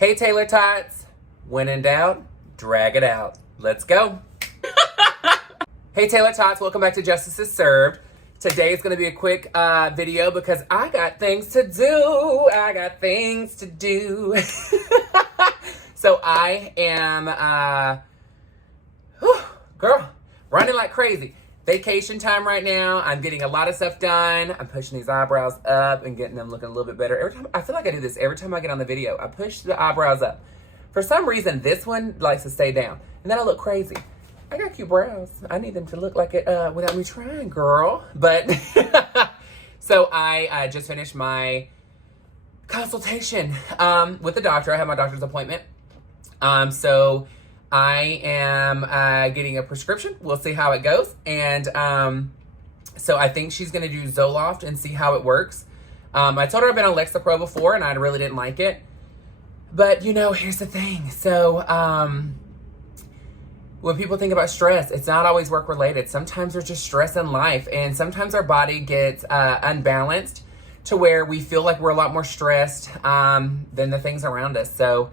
Hey Taylor-tots, when in doubt, drag it out. Let's go. Hey Taylor-tots, welcome back to Justice is Served. Today is going to be a quick video because I got things to do. So I am, girl, running like crazy. Vacation time right now. I'm getting a lot of stuff done. I'm pushing these eyebrows up and getting them looking a little bit better. Every time, I feel like I do this every time I get on the video. I push the eyebrows up. For some reason, this one likes to stay down. And then I look crazy. I got cute brows. I need them to look like it without me trying, girl. But, so I just finished my consultation with the doctor. I have my doctor's appointment. So I am getting a prescription. We'll see how it goes. And so I think she's going to do Zoloft and see how it works. I told her I've been on Lexapro before and I really didn't like it. But, you know, here's the thing. So when people think about stress, it's not always work-related. Sometimes there's just stress in life. And sometimes our body gets unbalanced to where we feel like we're a lot more stressed than the things around us. So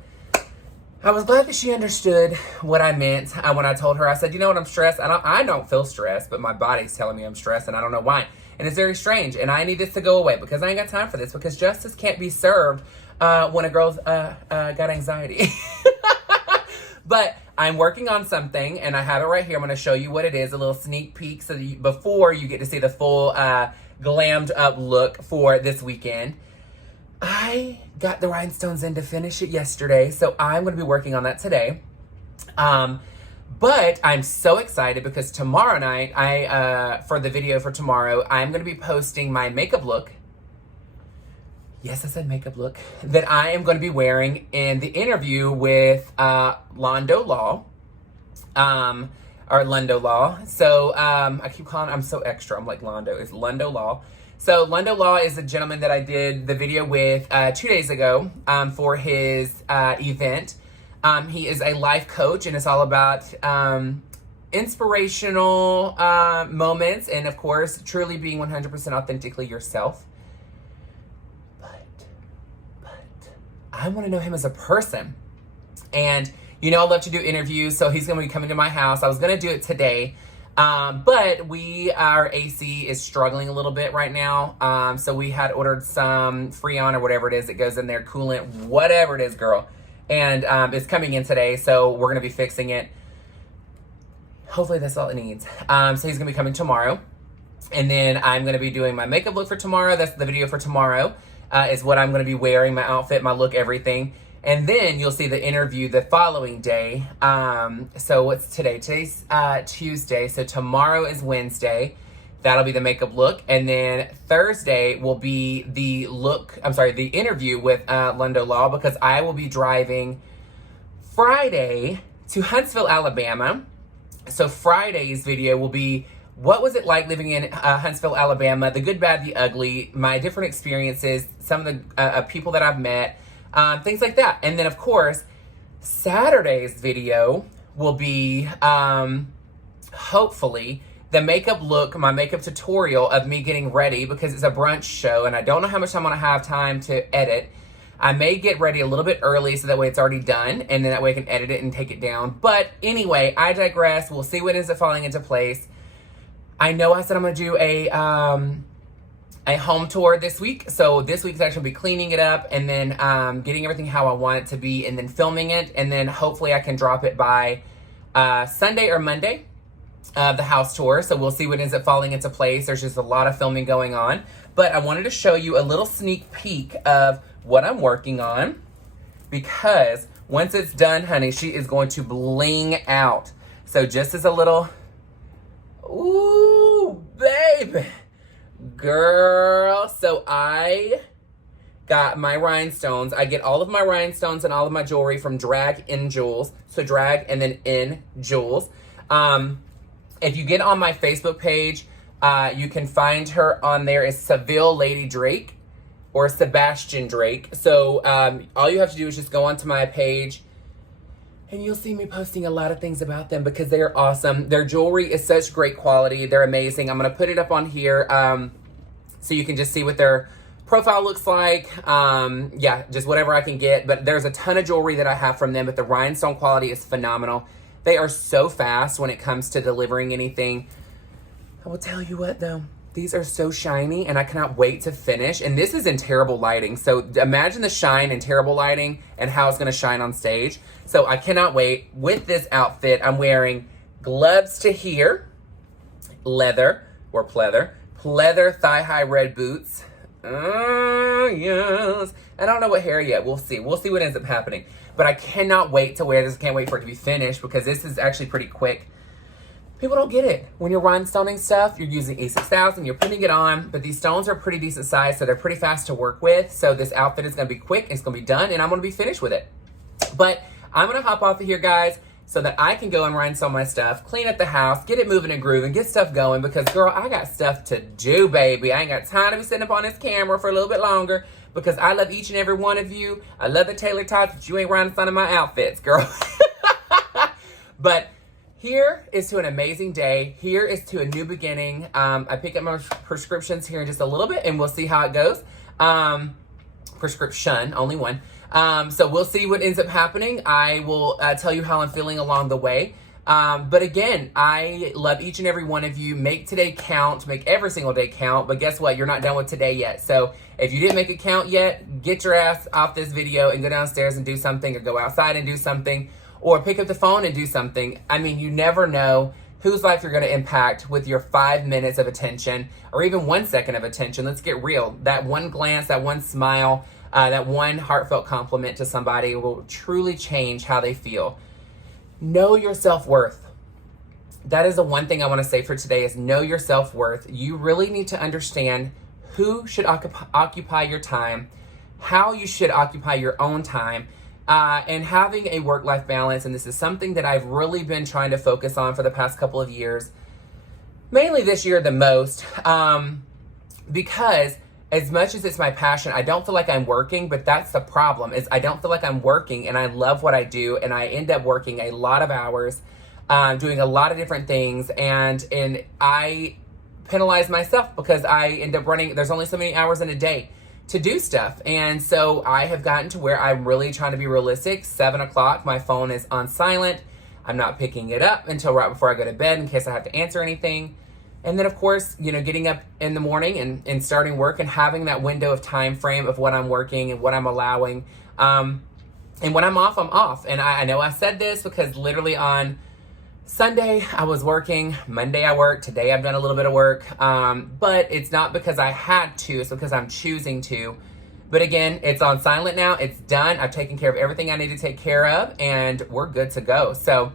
I was glad that she understood what I meant when I told her. I said, you know what, I'm stressed. I don't feel stressed, but my body's telling me I'm stressed, and I don't know why. And it's very strange, and I need this to go away because I ain't got time for this, because justice can't be served when a girl's got anxiety. But I'm working on something, and I have it right here. I'm going to show you what it is, a little sneak peek, so that before you get to see the full glammed up look for this weekend. I got the rhinestones in to finish it yesterday, so I'm going to be working on that today. But I'm so excited because tomorrow night, for the video for tomorrow, I'm going to be posting my makeup look. Yes, I said makeup look. That I am going to be wearing in the interview with Londo Law. Or Lundo Law. So I keep calling, I'm so extra. I'm like Londo. It's Lundo Law. So Lundo Law is a gentleman that I did the video with 2 days ago for his event. He is a life coach, and it's all about inspirational moments and, of course, truly being 100% authentically yourself. But I want to know him as a person. And, you know, I love to do interviews, so he's going to be coming to my house. I was going to do it today. But our AC is struggling a little bit right now. So we had ordered some Freon or whatever it is that goes in there, coolant, whatever it is, girl. And it's coming in today, so we're going to be fixing it. Hopefully that's all it needs. So he's going to be coming tomorrow. And then I'm going to be doing my makeup look for tomorrow. That's the video for tomorrow, is what I'm going to be wearing, my outfit, my look, everything. And then you'll see the interview the following day. So what's today? Today's Tuesday. So tomorrow is Wednesday. That'll be the makeup look. And then Thursday will be the interview with Lundo Law, because I will be driving Friday to Huntsville, Alabama. So Friday's video will be, what was it like living in Huntsville, Alabama? The good, bad, the ugly, my different experiences, some of the people that I've met, things like that. And then, of course, Saturday's video will be, hopefully, the makeup look, my makeup tutorial of me getting ready, because it's a brunch show, and I don't know how much I'm going to have time to edit. I may get ready a little bit early, so that way it's already done, and then that way I can edit it and take it down. But anyway, I digress. We'll see what ends up falling into place. I know I said I'm going to do a home tour this week. So this week's actually be cleaning it up and then getting everything how I want it to be, and then filming it. And then hopefully I can drop it by Sunday or Monday, the house tour. So we'll see what ends up falling into place. There's just a lot of filming going on. But I wanted to show you a little sneak peek of what I'm working on, because once it's done, honey, she is going to bling out. So just as a little, ooh, baby. Girl, so I got my rhinestones. I get all of my rhinestones and all of my jewelry from Draginjewels. So drag and then in jewels. If you get on my Facebook page, you can find her on there as Seville Lady Drake or Sebastian Drake. So all you have to do is just go onto my page, and you'll see me posting a lot of things about them because they are awesome. Their jewelry is such great quality. They're amazing. I'm going to put it up on here so you can just see what their profile looks like. Yeah, just whatever I can get. But there's a ton of jewelry that I have from them, but the rhinestone quality is phenomenal. They are so fast when it comes to delivering anything. I will tell you what though, these are so shiny and I cannot wait to finish. And this is in terrible lighting. So imagine the shine in terrible lighting and how it's gonna shine on stage. So I cannot wait. With this outfit, I'm wearing gloves to here, leather or pleather thigh-high red boots. Oh, yes. I don't know what hair yet. We'll see. We'll see what ends up happening. But I cannot wait to wear this. I can't wait for it to be finished because this is actually pretty quick. People don't get it. When you're rhinestoning stuff, you're using A6000, you're putting it on, but these stones are pretty decent size, so they're pretty fast to work with. So this outfit is gonna be quick, it's gonna be done, and I'm gonna be finished with it. But I'm gonna hop off of here, guys, so that I can go and rhinestone my stuff, clean up the house, get it moving and grooving, get stuff going, because girl, I got stuff to do, baby. I ain't got time to be sitting up on this camera for a little bit longer, because I love each and every one of you. I love the Taylor-tots, but you ain't rhinestoning my outfits, girl. But here is to an amazing day. Here is to a new beginning. I pick up my prescriptions here in just a little bit, and we'll see how it goes. Prescription, only one. So we'll see what ends up happening. I will tell you how I'm feeling along the way. But again, I love each and every one of you. Make today count. Make every single day count. But guess what? You're not done with today yet. So if you didn't make it count yet, get your ass off this video and go downstairs and do something, or go outside and do something, or pick up the phone and do something. I mean, you never know whose life you're going to impact with your 5 minutes of attention, or even 1 second of attention. Let's get real. That one glance, that one smile, that one heartfelt compliment to somebody will truly change how they feel. Know your self-worth. That is the one thing I want to say for today, is know your self-worth. You really need to understand who should occupy your time, how you should occupy your own time, and having a work-life balance. And this is something that I've really been trying to focus on for the past couple of years, mainly this year the most, because as much as it's my passion, I don't feel like I'm working, but that's the problem, is I don't feel like I'm working, and I love what I do, and I end up working a lot of hours, doing a lot of different things, and I penalize myself because I end up running, there's only so many hours in a day to do stuff. And so I have gotten to where I'm really trying to be realistic. 7 o'clock, my phone is on silent. I'm not picking it up until right before I go to bed in case I have to answer anything. And then of course, you know, getting up in the morning and starting work, and having that window of time frame of what I'm working and what I'm allowing. And when I'm off, I'm off. And I know I said this because literally on Sunday I was working, Monday I worked, today I've done a little bit of work. But it's not because I had to, it's because I'm choosing to. But again, it's on silent now, it's done. I've taken care of everything I need to take care of, and we're good to go. So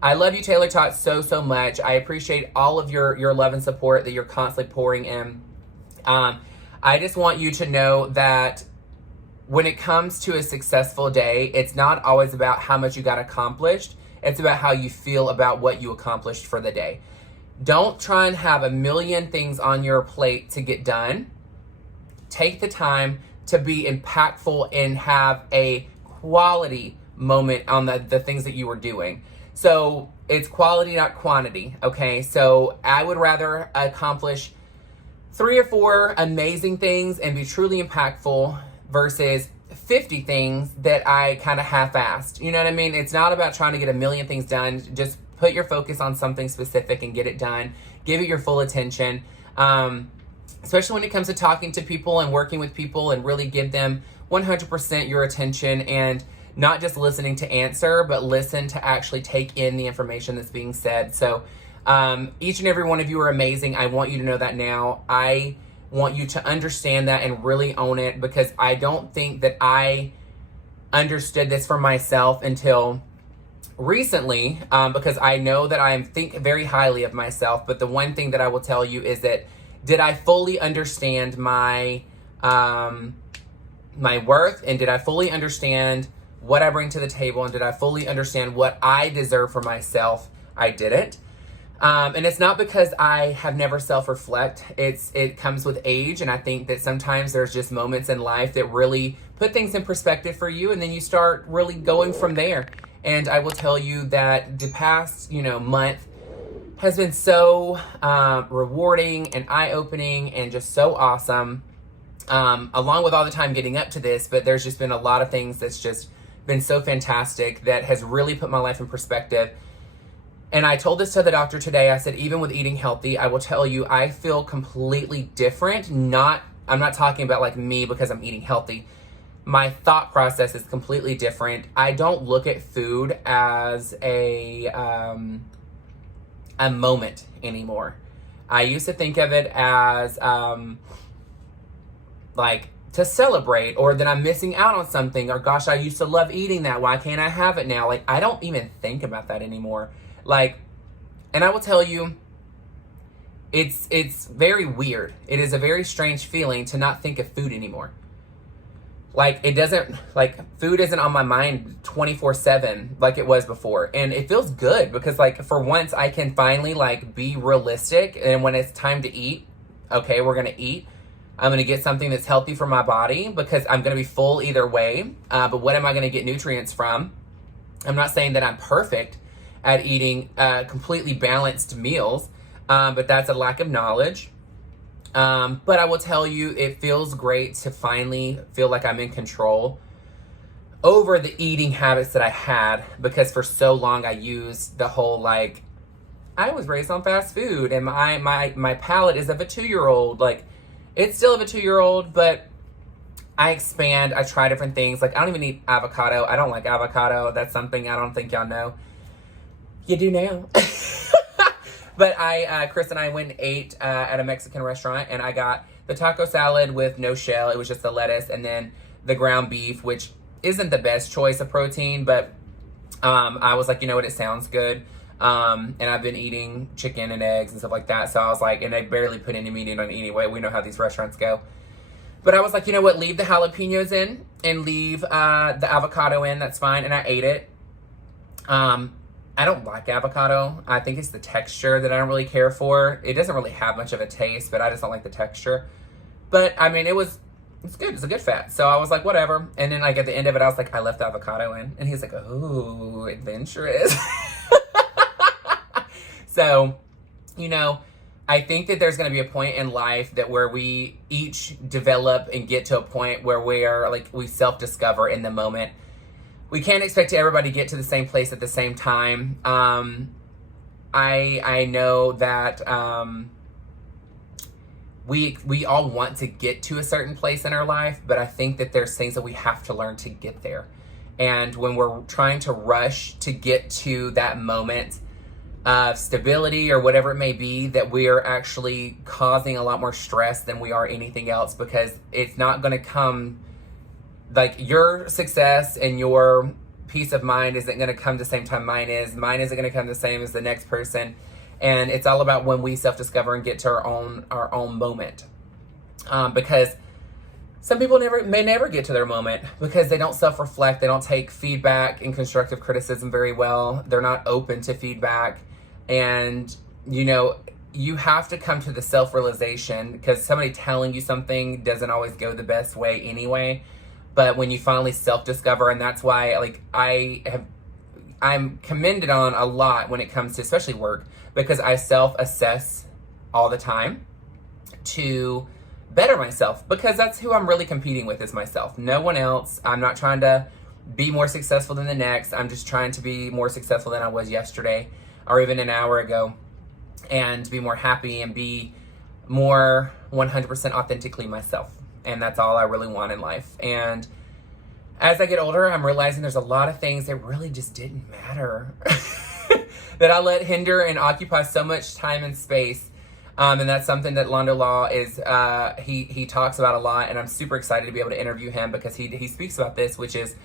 I love you, Taylor-tots, so much. I appreciate all of your love and support that you're constantly pouring in. I just want you to know that when it comes to a successful day, it's not always about how much you got accomplished. It's about how you feel about what you accomplished for the day. Don't try and have a million things on your plate to get done. Take the time to be impactful and have a quality moment on the things that you were doing. So it's quality, not quantity, okay? So I would rather accomplish 3 or 4 amazing things and be truly impactful versus 50 things that I kind of half-assed. You know what I mean? It's not about trying to get a million things done. Just put your focus on something specific and get it done. Give it your full attention, especially when it comes to talking to people and working with people, and really give them 100% your attention, and not just listening to answer, but listen to actually take in the information that's being said. So each and every one of you are amazing. I want you to know that now. I want you to understand that and really own it, because I don't think that I understood this for myself until recently, because I know that I think very highly of myself. But the one thing that I will tell you is that, did I fully understand my my worth, and did I fully understand what I bring to the table, and did I fully understand what I deserve for myself? I didn't. And it's not because I have never self-reflect. It comes with age, and I think that sometimes there's just moments in life that really put things in perspective for you, and then you start really going from there. And I will tell you that the past, month has been so rewarding and eye-opening and just so awesome. along with all the time getting up to this, but there's just been a lot of things that's just been so fantastic that has really put my life in perspective. And I told this to the doctor today. I said, even with eating healthy, I will tell you, I feel completely different. I'm not talking about like me because I'm eating healthy. My thought process is completely different. I don't look at food as a moment anymore. I used to think of it as like to celebrate, or that I'm missing out on something, or gosh, I used to love eating that. Why can't I have it now? Like, I don't even think about that anymore. Like, and I will tell you, it's very weird. It is a very strange feeling to not think of food anymore. Like, it doesn't, like, food isn't on my mind 24/7 like it was before. And it feels good because, like, for once I can finally, like, be realistic. And when it's time to eat, okay, we're going to eat. I'm going to get something that's healthy for my body because I'm going to be full either way. But what am I going to get nutrients from? I'm not saying that I'm perfect at eating completely balanced meals, but that's a lack of knowledge. But I will tell you, it feels great to finally feel like I'm in control over the eating habits that I had, because for so long I used the whole, like, I was raised on fast food and my palate is of a 2-year-old. Like, it's still of a 2-year-old, but I expand. I try different things. Like, I don't even eat avocado. I don't like avocado. That's something I don't think y'all know. You do now. But Chris and I went and ate at a Mexican restaurant, and I got the taco salad with no shell. It was just the lettuce, and then the ground beef, which isn't the best choice of protein, but I was like, you know what, it sounds good. And I've been eating chicken and eggs and stuff like that. So I was like, and they barely put any meat in on anyway. We know how these restaurants go. But I was like, you know what, leave the jalapenos in and leave the avocado in. That's fine. And I ate it. I don't like avocado. I think it's the texture that I don't really care for. It doesn't really have much of a taste, but I just don't like the texture. But I mean, it's good. It's a good fat. So I was like, whatever. And then, like, at the end of it, I was like, I left the avocado in. And he's like, oh, adventurous. So, you know, I think that there's going to be a point in life that where we each develop and get to a point where we are, like, we self-discover in the moment. We can't expect everybody to get to the same place at the same time. I know that we all want to get to a certain place in our life, but I think that there's things that we have to learn to get there. And when we're trying to rush to get to that moment of stability or whatever it may be, that we are actually causing a lot more stress than we are anything else, because it's not going to come, like, your success and your peace of mind isn't going to come the same time mine is. Mine isn't going to come the same as the next person. And it's all about when we self-discover and get to our own moment. Because some people may never get to their moment because they don't self-reflect. They don't take feedback and constructive criticism very well. They're not open to feedback. And, you know, you have to come to the self-realization, because somebody telling you something doesn't always go the best way anyway. But when you finally self-discover, and that's why, like, I'm commended on a lot when it comes to especially work, because I self-assess all the time to better myself, because that's who I'm really competing with, is myself. No one else. I'm not trying to be more successful than the next. I'm just trying to be more successful than I was yesterday or even an hour ago, and be more happy and be more 100% authentically myself. And that's all I really want in life. And as I get older, I'm realizing there's a lot of things that really just didn't matter that I let hinder and occupy so much time and space. And that's something that Londo Law is, he talks about a lot, and I'm super excited to be able to interview him, because he speaks about this, which is,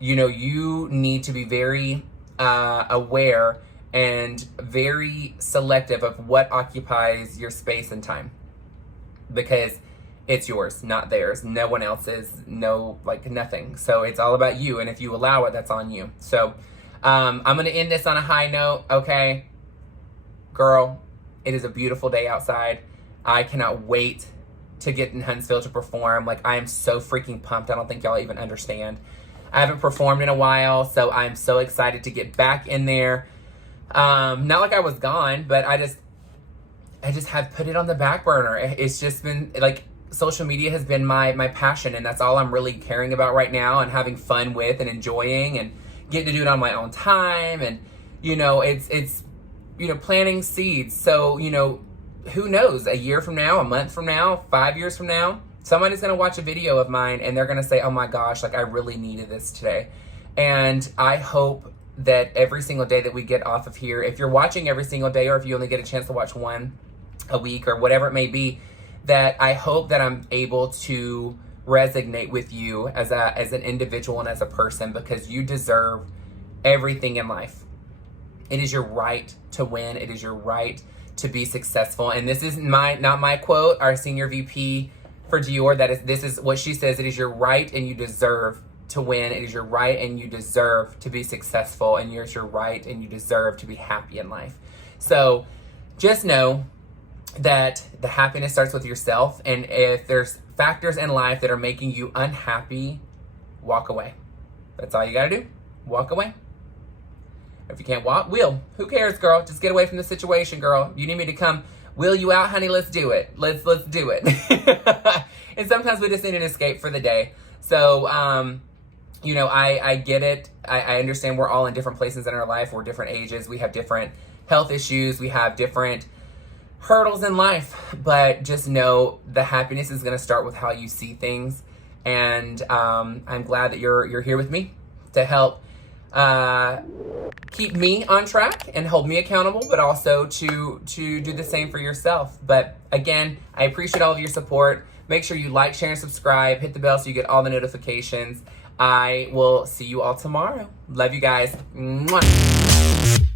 you know, you need to be very aware and very selective of what occupies your space and time, because it's yours, not theirs. No one else's, nothing. So it's all about you, and if you allow it, that's on you. So I'm going to end this on a high note, okay? Girl, it is a beautiful day outside. I cannot wait to get in Huntsville to perform. Like, I am so freaking pumped. I don't think y'all even understand. I haven't performed in a while, so I'm so excited to get back in there. Not like I was gone, but I just have put it on the back burner. It's just been, like, social media has been my passion, and that's all I'm really caring about right now and having fun with and enjoying and getting to do it on my own time. And, it's planting seeds. So, who knows, a year from now, a month from now, 5 years from now, somebody's going to watch a video of mine and they're going to say, oh my gosh, like I really needed this today. And I hope that every single day that we get off of here, if you're watching every single day, or if you only get a chance to watch one a week or whatever it may be, that I hope that I'm able to resonate with you as an individual and as a person, because you deserve everything in life. It is your right to win. It is your right to be successful. And this is not my quote, our senior VP for Dior. This is what she says. It is your right and you deserve to win. It is your right and you deserve to be successful. And it's your right and you deserve to be happy in life. So just know that the happiness starts with yourself. And if there's factors in life that are making you unhappy, walk away. That's all you gotta do. Walk away. If you can't walk, wheel. Who cares, girl? Just get away from the situation, girl. You need me to come wheel you out, honey? Let's do it. Let's do it. And sometimes we just need an escape for the day. So, I get it. I understand we're all in different places in our life. We're different ages. We have different health issues. We have different hurdles in life. But just know the happiness is going to start with how you see things. And I'm glad that you're here with me to help keep me on track and hold me accountable, but also to do the same for yourself. But again, I appreciate all of your support. Make sure you like, share, and subscribe. Hit the bell so you get all the notifications. I will see you all tomorrow. Love you guys. Mwah.